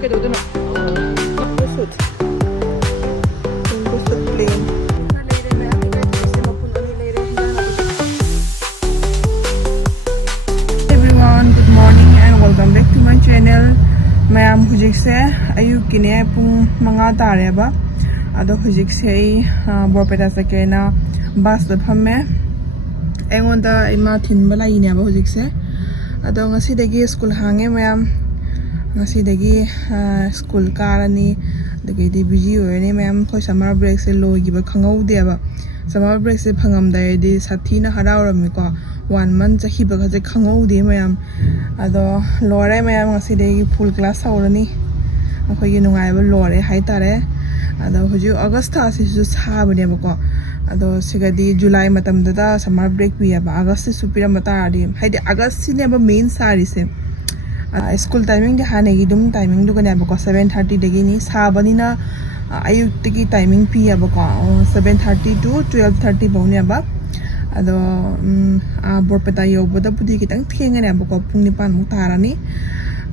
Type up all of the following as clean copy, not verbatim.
cái đồ đó nè. Nó sụt. Nó sụt plain. Everyone, good morning and welcome back to my channel. Mayam hujik se ayuk kine pung manga tare ba. Ado hujik se borpeta sakena bus da phamme. Engon da ima thin bala ine ba hujik se. Ado ngasi dagi school hange mayam. Ngasi dagi school karani dagi di busy hoyani mayam khoi summer break se lo gi ba khangau de ba. Summer break se phangam dai di sathi na harawrami ko 1 month chahi ba je khangau de mayam. Ado lore mayam ngasi dagi full class hawrani. Akhoi gi nungai ba lore hai tare. Ado huju August tha si su sa bane ba ko. Ado sigadi July matam da summer break pi ba August se supira mata adi haide August si ne ba main sari se school timing de hane gi dum timing du gane ba ko 7:30 degi ni sabani na ayuk tigi timing pi ba ko 7:30 to 12:30 bone ba ado borpeta yoboda pudi kitang thenga ne ba ko pung ni pan mu tarani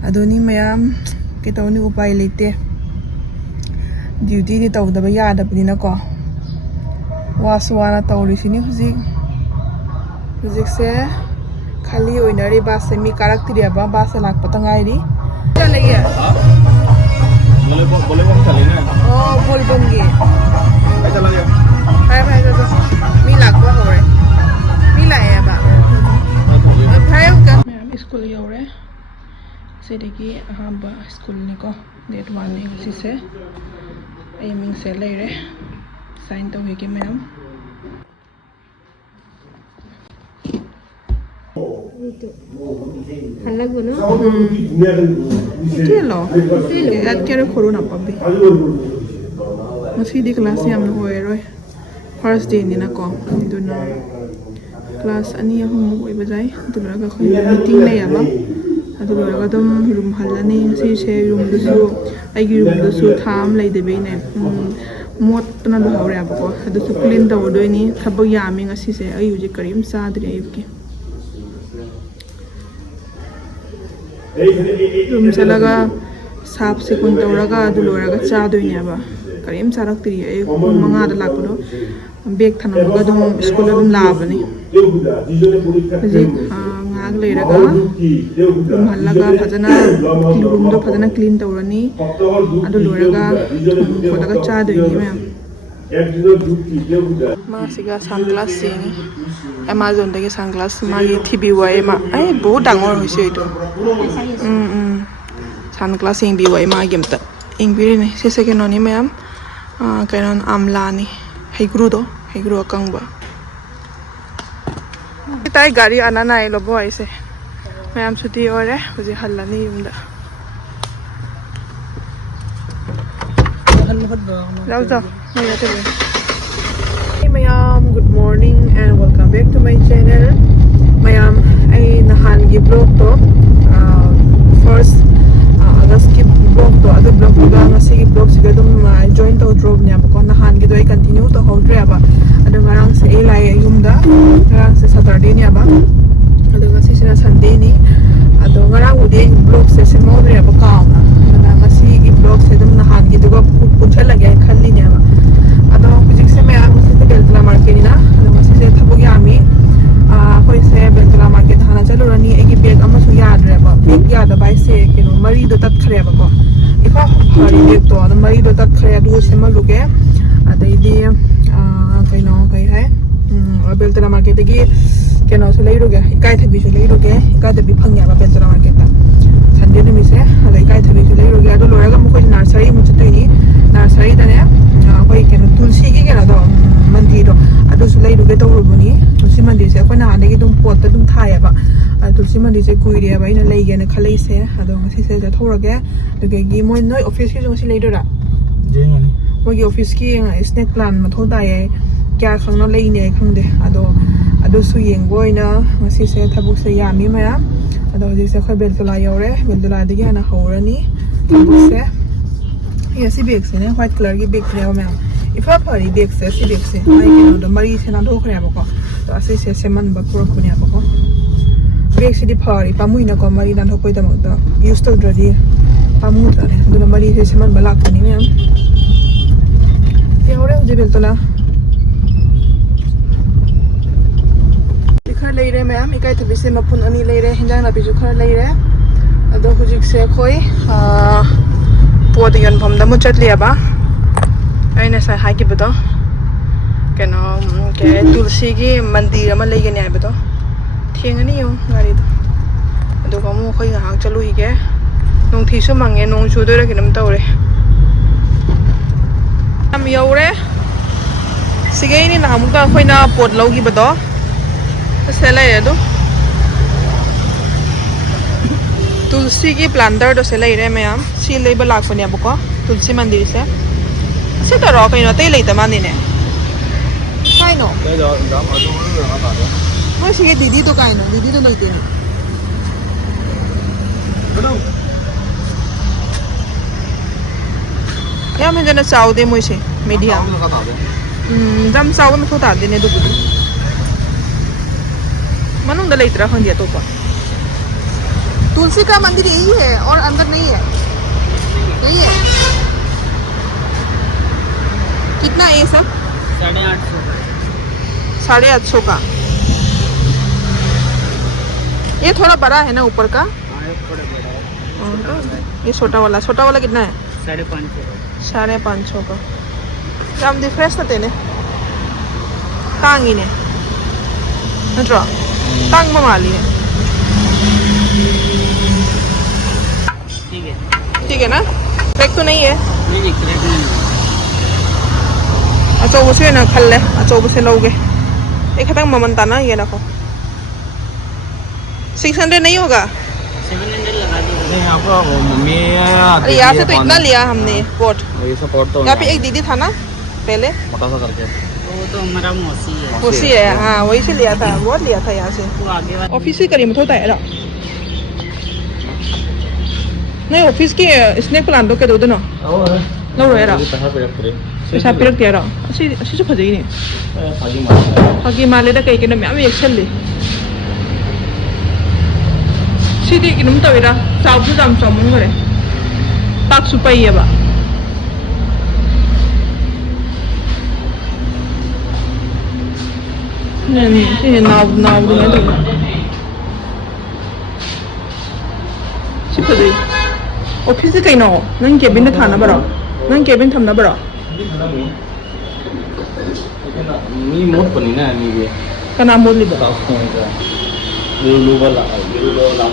ado ni mayam kitawni upai lete duty ni tawda ba yada pudi na ko waswana tawri sini huzik se khali oinari bus se mi karakter ba bus se lak patangai ri chale ye bole bom chale na oh bol bom ge ai chala yo hai to mi lak ba hore mi la ya ba hai ka me school yore se degi ba school ni ko date 1 ni si se ai ming se le re sign to hege ma'am Halago no? Telo. At kere corona pabi. Masih di kelas yang hoy roy. First day ni na ko. Itu na class ani yang homo hoy bajai. Itu laga ko meeting na ya ba. Itu laga dum room halani si se room dusu. Ai room dusu tham lai de be ne. Mot na do hore ba ko. Itu su clean da do ni thabak yami ngasi se ai uje karim sa dre ayuki. Room salaga sap se kun tawraga duluraga cha doine ba karim sarak tri ay manga da lakdo bag thanaga dum school dum labani ji ngag leiraga dum halaga phajana room do phajana clean tawrani adu luraga khodaga cha doine ma'am ma siga sunglass sing Amazon dagi sunglass ma gi thibi wa ma ai bo dangor hoise itu sunglass sing bi wa ma gemta ingbiri ne se second oni ma'am kainon amla ni heigru akangba tai gari anana ai lobo aise ma'am chuti ore huji hallani yumda Lauta, hey mayam, good morning and welcome back to my channel. Mayam, ay nahan gi vlog to first August ki vlog to adu vlog to ngasi gi vlog siga dum join to drop nya ba ko nahan gi do ay continue to hold re ba adu ngarang se ilai yumda ngarang se Saturday nya ba adu ngasi sina Sunday ni adu ngarang udi vlog se se mo re ba ka na ngasi gi vlog se dum nahan gi do punchal lage khalli nya ba ado hujik se me ang se beltla market na ado ngasi se thabuk yami koi se beltla market hana chalurani egi bag amasu yad re ba bag yad bai se kino mari do tat khare ba ko ifa hari bag to ado mari do tat khare du se ma luge adai di kaino kai hai beltla market gi kino se lei ruge ikai thabi se lei ruge ikai thabi phangya ba beltla market ta Sunday ni mise ado ikai thabi se lei ruge ado loraga mo ko nursery mu chutui nursery da ne koi kino tulsi gi kino do mandi do adu su lei ruge to rubuni tulsi mandi se ko na ane gi dum pot ta dum thaya ba tulsi mandi se kuiri ba ina lei ge na khalei se ado ngasi se ja thorage age gi moi noi office ki jong si lei do ra jengani moi gi office ki snack plan ma thoda ye kya khangno lei ne khangde ado su yeng boina ngasi se thabuk se yami ma ado ji se khoi beltula yore beltula de gi na horani thabuk se ये सी bag से ने white colour की bag ले मैं इफा फरी bag से सी bag से आई के नो मरी से ना धोख रे बको तो असे से मन बपुर कुने बको बैग से दि फरी पामुइ ना को मरी ना धोखoi द यूज तो ड्रदी pamudrane duna mari se seman balak ni mem ya ore je beltola dikhar leire mem ikai thabi se mapun ani leire hinjang na biju khar leire ado hujik se khoi pod yon pham da mu chatle ba aina sa ha ki bado keno ke tulsi gi mandir ama lei gani ai bado thengani yo gari do ado ko mu khoi hang chalu hi ge nong thi su mange nong chu dore kinam tawre am yore sige ni na mu ka khoina pot logi bado se lai ado tulsi ki planter do se lai re mayam si lei ba lak pani abko tulsi mandir se se to ro kaino tei lei ta mani ne kai no kai do da ma do na ba do mo sige didi to kai no didi to noi te ni bado ya me jana chau de mo se medium dam chau me thota de ne do bu manung da lei tra khon dia to ko तुलसी का मंदिर यही है और अंदर नहीं है नहीं है कितना है सब 850 का ये थोड़ा बड़ा है ना ऊपर का ये छोटा वाला कितना है 550 का दाम डिफरेंस ना तेने तांगी ने नट्रा तांग माली है ठीक है ना क्रैक तो नहीं है नहीं क्रैक नहीं अचौब से ना खल ले अचौब से लोगे एक खतंग ममन ताना ये ना को 600 नहीं होगा 700 लगा दो नहीं आपको मम्मी अरे यहाँ से तो इतना लिया हमने पोट ये सपोर्ट तो यहाँ पे एक दीदी था ना पहले मोटा सा करके वो तो हमारा मौसी है हाँ वही से लिया था बहुत लिया था यहाँ से ऑफिस से करीब होता है नहीं ऑफिस की स्नेक प्लान तो के दो ना लो रे रा पैसा पिरक दिया रा अच्छी फजी नहीं फगी माले दा कई के ना मैं एक्शन ले सीधी कि नम तो इरा साउथ जाम सामन करे पाक सुपाई है बा नहीं ये नाव दो मैं तो सिपदे ऑफिस से कहीं ना हो नंग केबिन था ना बड़ा नंग केबिन थम ना बड़ा मी मोड पनी ना मी भी का नाम बोल ली बता यूरो वाला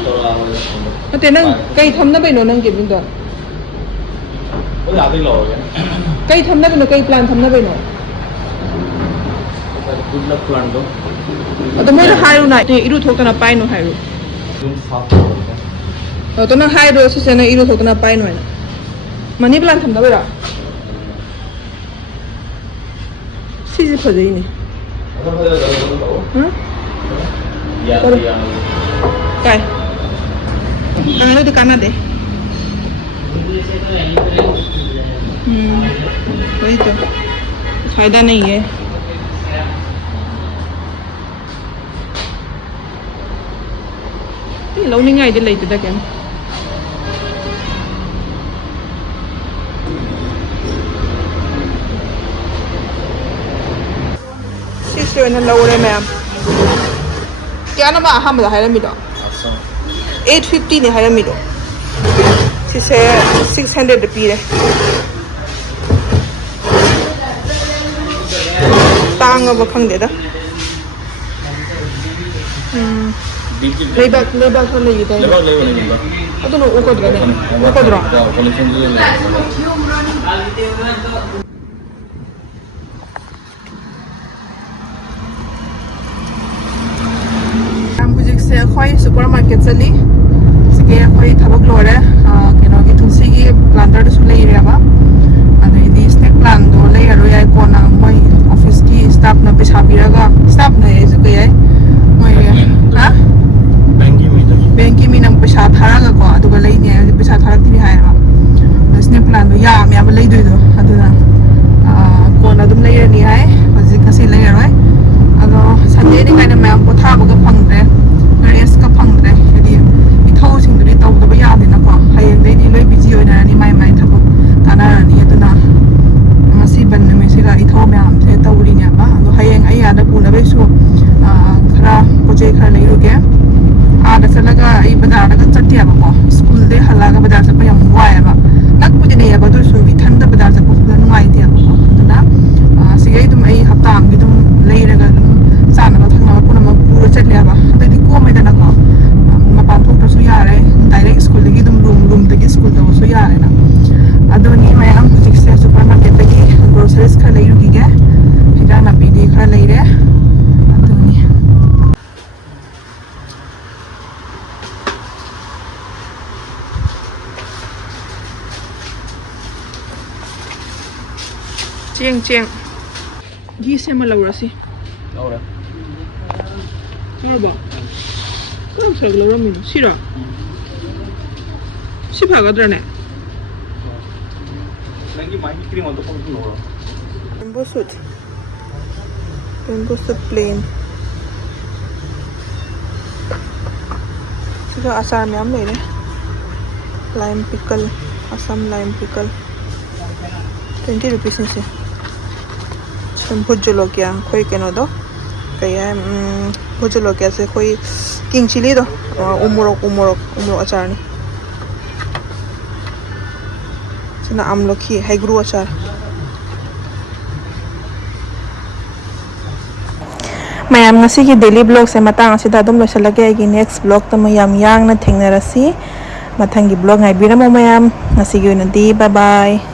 तो अते नंग कई थम ना बेनो नंग केबिन तो वो याद ही लो गया कई थम ना बेनो कई प्लान थम ना बेनो गुड लक प्लान दो तो मैं तो हायरो ना इरु थोकना पाई नो हायरो तो ना हायरो से ना इरु थोकना पाई नो है ना मनी प्लान थम ना बेरा सीजी फजे नहीं या काय कहाँ लो दुकान दे वही तो फायदा नहीं है lâu ngày đi lấy từ đây kìa sister nó lâu đây mẹ क्या ना मैं हम बता है मिलो 850 ने है मिलो सिसे 600 रुपये है तांग अब खंग दे दा लेबक तो ले गया लेबक तो नो ओको द्रा हम बुजिक से खोई सुपरमार्केट चली सिके खोई थबक लोरे केनो की तुलसी की प्लांटर तो ले रे बा अदे दी स्नेक प्लान दो ले रो याय कोना मोय ऑफिस की स्टाफ ना पैसा बिरागा स्टाफ ने एजु के याय मोय हां बैंक में नंग पैसा थारा को अदुगा लेने पैसा थारक्ति हाय स्नेक प्लान दो या मैं ले दो अदुना कोना दुम ले रनी हाय हजि कसी ले रय अदो संडे नि काइना मैं को थाबगा फंगद्रे रेस का फंगद्रे यदि इथौ सिंगदि तौदबा यादे ना को हाय दैदि लोय बिजी होय ꯕꯖꯥꯔꯗꯒ ꯆꯠꯇꯦꯕꯀꯣ ꯁ꯭ꯀꯨꯜꯗꯩ ꯍꯜꯂꯛꯑꯒ ꯕꯖꯥꯔ ꯆꯠꯄ ꯌꯥꯝ ꯋꯥꯏꯑꯦꯕ ꯅꯛꯄꯨꯗꯤꯅꯦꯕ ꯑꯗꯨ ꯑꯣꯏꯔꯁꯨ ꯏꯊꯟꯗ ꯕꯖꯥꯔ ꯆꯠꯄꯁꯤꯗ ꯅꯨꯡꯉꯥꯏꯇꯦꯕꯀꯣ ꯑꯗꯨꯅ ꯁꯤꯒꯩ ꯑꯗꯨꯝ ꯑꯩ ꯍꯞꯇꯥ ꯑꯃꯒꯤ ꯑꯗꯨꯝ ꯂꯩꯔꯒ ꯑꯗꯨꯝ ꯆꯥꯅꯕ ꯊꯛꯅꯕ ꯄꯨꯝꯅꯃꯛ ꯄꯨꯔ ꯆꯠꯂꯦꯕ ꯑꯗꯩꯗꯤ ꯀꯣꯝꯃꯦꯗꯅꯀꯣ ꯃꯄꯥꯟ ꯊꯣꯛꯇ꯭ꯔꯁꯨ ꯌꯥꯔꯦ ꯗꯥꯏꯔꯦꯛ ꯁ꯭ꯀꯨꯜꯗꯒꯤ ꯑꯗꯨꯝ ꯔꯨꯝꯗꯒꯤ ꯁ꯭ꯀꯨꯜ ꯇꯧꯕꯁꯨ ꯌꯥꯔꯦꯅ ꯑꯗꯨꯅꯤ ꯃꯌꯥꯝ ꯍꯧꯖꯤꯛꯁꯦ ꯁꯨꯄꯔ ꯃꯥꯔꯀꯦꯠꯇꯒꯤ ꯒ꯭ꯔꯣꯁꯔꯤꯁ ꯈꯔ ꯂꯩꯔꯨꯈꯤꯒꯦ ꯍꯤꯟꯖꯥꯡ ꯅꯥꯄꯤꯗꯤ ꯈꯔ ꯂꯩꯔꯦ ꯑꯗꯨꯅꯤ ꯆꯦꯡ ꯘꯤꯁꯦ ꯑꯃ ꯂꯧꯔꯁꯤ ꯂꯧꯔꯦ ꯂꯧꯔꯕꯣ ꯀꯔꯝ ꯁꯔꯛ ꯂꯧꯔꯝꯃꯤꯅꯣ ꯁꯤꯔꯣ ꯁꯤ ꯐꯒꯗ꯭ꯔꯅꯦ ꯅꯪꯒꯤ ꯃꯥꯒꯤ ꯀ꯭ꯔꯤꯝ ꯑꯝꯇ ꯄꯣꯛꯁꯤꯜꯂꯛꯑꯣ bamboo shoot plain siga achar myam leire lime pickle assam lime pickle 20 rupees ni se bhut jolokia khoi keno do kaya bhut jolokia se khoi king chili do umorok achar ni sina amlokhi haigru achar mayam ngasigi daily vlog se matang asida adum loisalage agi next vlog ta mayam yang na thengnarasi mathangi vlog ngai biramo mayam ngasigi onadi bye bye